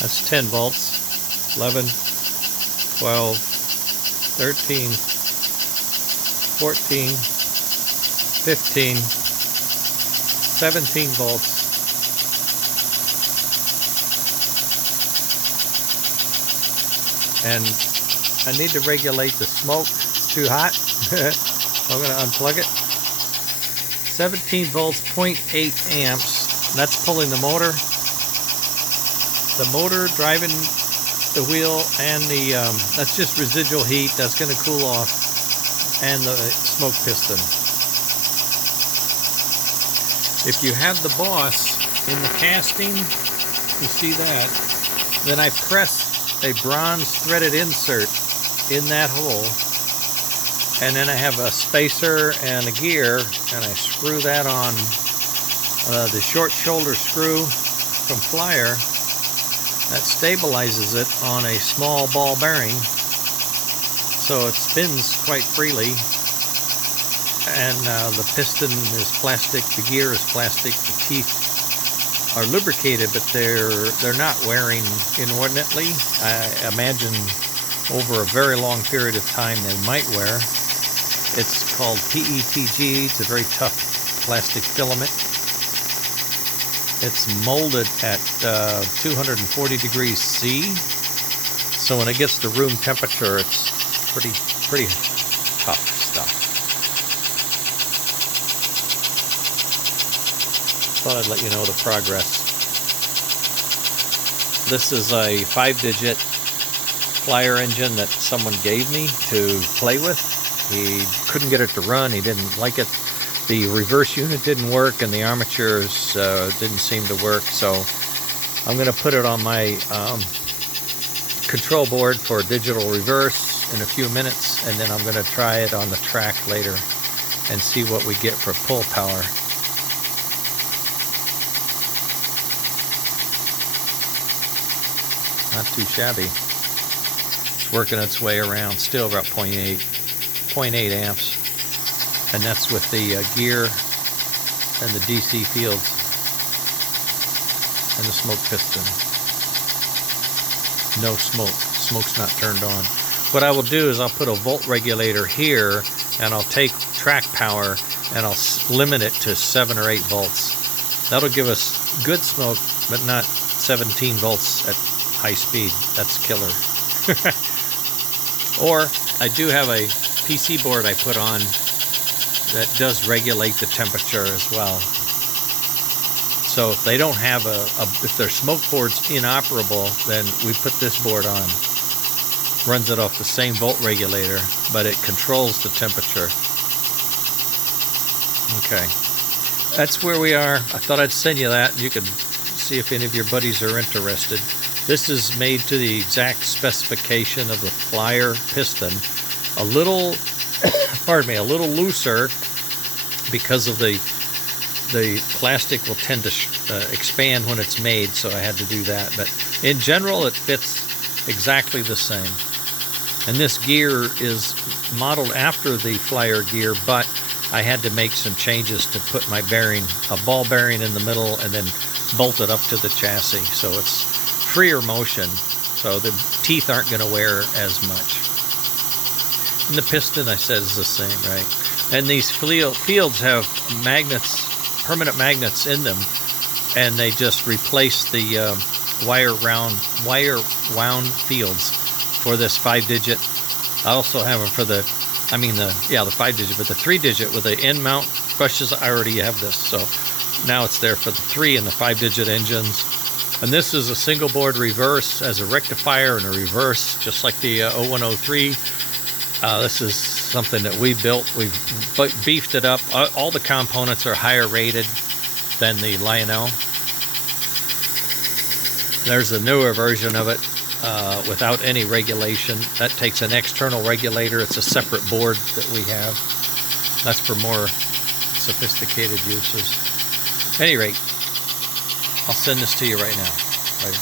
That's 10 volts. 11, 12, 13, 14, 15, 17 volts. And I need to regulate the smoke. It's too hot. I'm going to unplug it. 17 volts, 0.8 amps. That's pulling the motor. The motor driving the wheel, and the that's just residual heat. That's going to cool off. And the smoke piston. If you have the boss in the casting, you see that, then I press a bronze threaded insert in that hole, and then I have a spacer and a gear, and I screw that on the short shoulder screw from Flyer. That stabilizes it on a small ball bearing, so it spins quite freely. And the piston is plastic, the gear is plastic, the teeth are lubricated, but they're not wearing inordinately. I imagine over a very long period of time they might wear. It's called PETG. It's a very tough plastic filament. It's molded at 240 degrees C, so when it gets to room temperature, it's pretty tough stuff. Thought I'd let you know the progress. This is a 5-digit Flyer engine that someone gave me to play with. He couldn't get it to run. He didn't like it. The reverse unit didn't work, and the armatures didn't seem to work. So I'm going to put it on my control board for digital reverse in a few minutes, and then I'm going to try it on the track later and see what we get for pull power. Not too shabby. It's working its way around, still about 0.8 amps. And that's with the gear and the DC fields and the smoke piston. No smoke. Smoke's not turned on. What I will do is I'll put a volt regulator here, and I'll take track power and I'll limit it to 7 or 8 volts. That'll give us good smoke, but not 17 volts at high speed. That's killer. Or I do have a PC board I put on that does regulate the temperature as well. So if they don't have if their smoke board's inoperable, then we put this board on. Runs it off the same volt regulator, but it controls the temperature. Okay, that's where we are. I thought I'd send you that. You could see if any of your buddies are interested. This is made to the exact specification of the Flyer piston. A little, pardon me, a little looser because of the plastic will tend to expand when it's made, so I had to do that. But in general, it fits exactly the same. And this gear is modeled after the Flyer gear, but I had to make some changes to put my bearing, a ball bearing in the middle, and then bolt it up to the chassis, so it's freer motion, so the teeth aren't going to wear as much. And the piston, I said, is the same, right? And these fields have magnets, permanent magnets in them, and they just replace the wire wound fields for this 5-digit. I also have them for the 5-digit, but the 3-digit with the end mount brushes. I already have this, so now it's there for the 3 and the 5-digit engines. And this is a single board reverse, as a rectifier and a reverse, just like the 0103. This is something that we built. We've beefed it up. All the components are higher rated than the Lionel. There's a newer version of it without any regulation. That takes an external regulator. It's a separate board that we have. That's for more sophisticated uses. At any rate, I'll send this to you right now. Right.